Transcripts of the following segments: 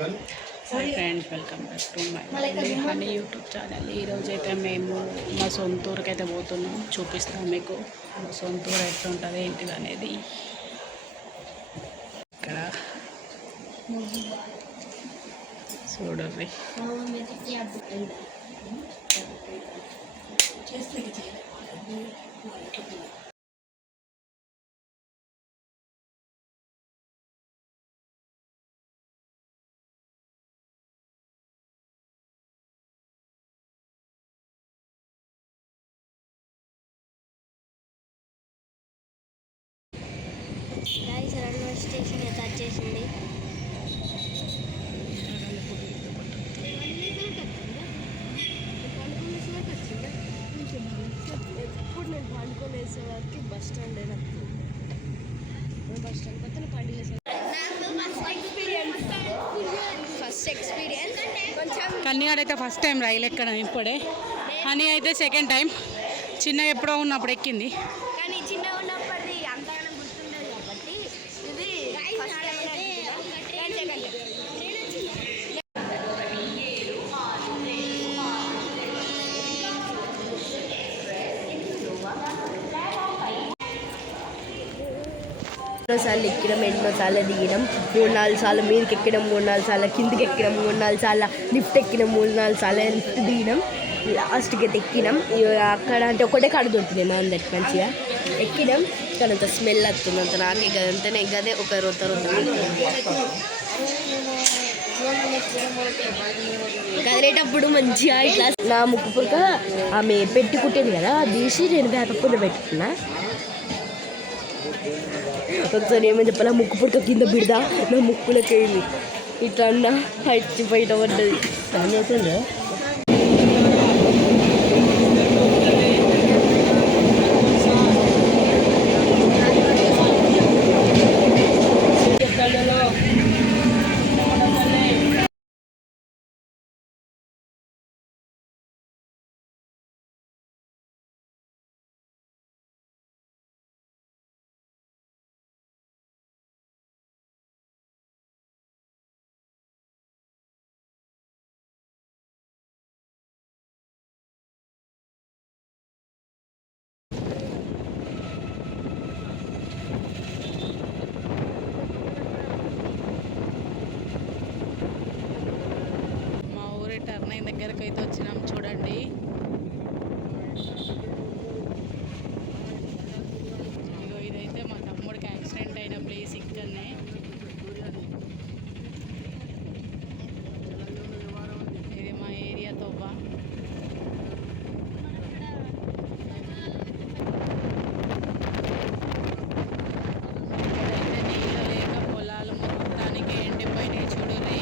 Hi friends, welcome back to my honey YouTube channel. ఈరోజు అయితే మేము మా సొంత ఊరికి అయితే పోతున్నాం. చూపిస్తాం మీకు మా సొంత ఊరు ఎట్లుంటుంది ఏంటిది అనేది. ఇక్కడ చూడండి. రైల్వే స్టేషన్ అయితే వచ్చేసింది. ఎప్పుడు నేను పండుకోలేసే వరకు బస్ స్టాండ్ అయినప్పుడు బస్ స్టాండ్ కొత్త ఫస్ట్ ఎక్స్పీరియన్స్ కన్యాడైతే ఫస్ట్ టైం రైలు ఎక్కడం ఇప్పుడే. హనీ అయితే సెకండ్ టైం. చిన్న ఎప్పుడో ఉన్నప్పుడు ఎక్కింది. కానీ చిన్న ఉన్నప్పటిది అంతగానో గుర్తుండదు కాబట్టి ఇది ఫస్ట్ టైం సార్లు ఎక్కడం, ఎన్నోసార్లు దిగడం, 3-4 సార్లు మీదకి ఎక్కడం, 3-4 సార్లు కిందికి ఎక్కడం, 3-4 సార్లు లిఫ్ట్ ఎక్కినాం, 3-4 సార్లు లిఫ్ట్ దిగినాం, లాస్ట్కి అయితే ఎక్కినాం. అక్కడ అంటే ఒకటే కాడ దొరుకుతుంది మా అందరికి మంచిగా ఎక్కినాం. కానీ అంత స్మెల్ వస్తుంది, అంత నాకే కదంతనే గదే ఒక రొత్త కదిలేటప్పుడు మంచిగా ఇట్లా నా ముక్కు పురక ఆమె పెట్టి కుట్టేది కదా, తీసి నేను వేపకుండా పెట్టుకున్నా. ఒకసారి ఏమని చెప్పాలా, ముక్కు పుడక కింద బిడదా నా ముక్కులకి వెళ్ళి ఇట్లా అన్న హైట్ బయట పడ్డది. టర్న్ అయిన దగ్గరకు అయితే వచ్చినాం. చూడండి, ఇగో ఇదైతే మా తమ్ముడికి యాక్సిడెంట్ అయిన ప్లేస్. ఇక్కడనే ఇది మా ఏరియా తోవ. ఇక్కడైతే నీళ్ళు లేక పొలాలు మొత్తానికి ఎండిపోయినాయి. చూడండి,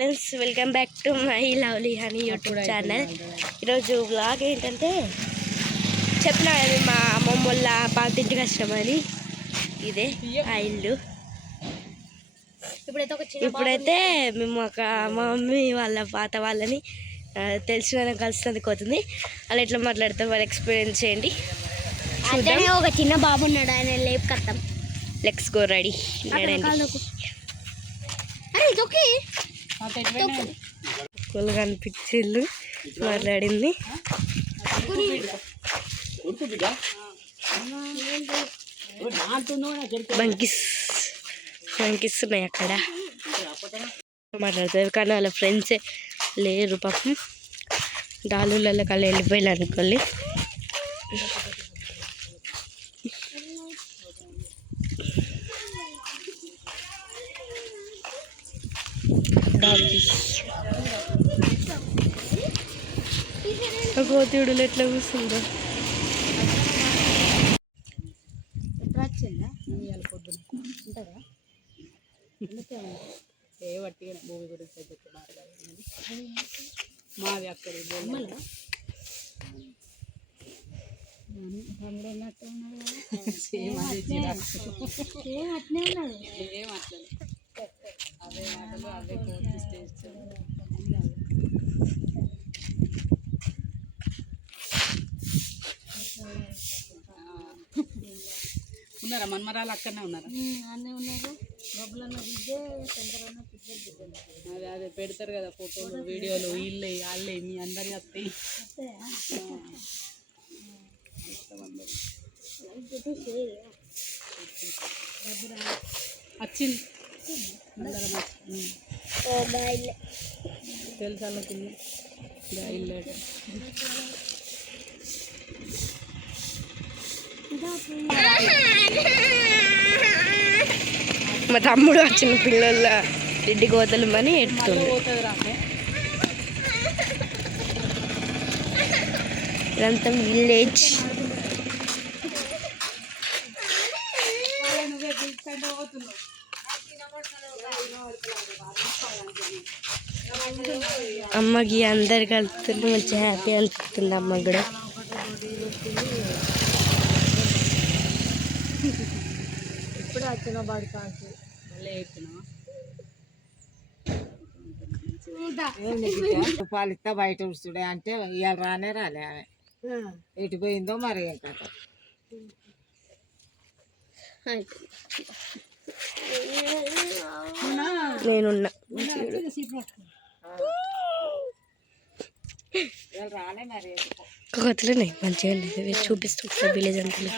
friends welcome back to my lovely honey YouTube channel. ఈరోజు వ్లాగ్ ఏంటంటే చెప్పిన కదా మా అమ్మమ్మ వాళ్ళ పాతింటికి వచ్చామని. ఇదే ఆ ఇల్లు. ఇప్పుడైతే మేము ఒక మా మమ్మీ వాళ్ళ పాత వాళ్ళని తెలిసిన వాళ్ళని కలిసినందుకు అవుతుంది. అలా ఎట్లా మాట్లాడతాం వాళ్ళు ఎక్స్పీరియన్స్ చేయండి. ఒక చిన్న బాబు ఉన్నాడు, ఆయన లేపు కత్తాం. Let's go ready. కనిపించిళ్ళు మాట్లాడింది. బంకిస్తున్నాయి అక్కడ మాట్లాడుతుంది. కానీ వాళ్ళ ఫ్రెండ్సే లేరు పాపం. డాలులలో కళ్ళు వెళ్ళిపోయారు అనుకోండి. కోతిడులు ఎట్లా కూర్చుందో. ఏ వట్టిగా భూమి గురించి అయితే మాది అక్కడ అవే మాటలు అవే ఉన్నారా మన్మరాలు అక్కడనే ఉన్నారా? అదే అదే పెడతారు కదా ఫోటోలు వీడియోలు, వీళ్ళే వాళ్ళే మీ అందరి వస్తాయి. వచ్చింది తెలుసా మా తమ్ముడు వచ్చిన పిల్లల రెడ్డి కోతలు అని ఎడుతుంది. ఇదంతా విలేజ్. అమ్మకి అందరు కలుపుతుంది, మంచిగా హ్యాపీ అనిపిస్తుంది అమ్మకి కూడా. ఇప్పుడు వచ్చిన బాడి కాల్సి మళ్ళీ రూపాయలు ఇస్తా బయట ఉడుచుడే అంటే ఇవాళ రానే రాలే. ఆమె ఎటు పోయిందో మరి ఏం కథ. నేనున్నా రాలే మరి కొత్తలే మంచిగా చూపిస్తుంటా విలేజ్ అంటే.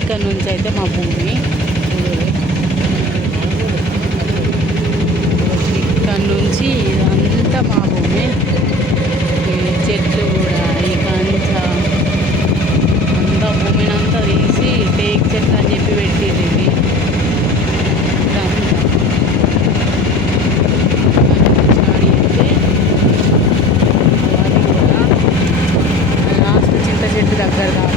ఇక్కడ నుంచి అయితే మా భూమి, ఇక్కడ నుంచి ఇదంతా మా భూమి. ఈ చెట్లు కూడా ఈ కంచ అంతా భూమిని అంతా తీసి టేక్ చెట్లు అని చెప్పి పెట్టేది. ఇది లాస్ట్ చింత చెట్టు దగ్గర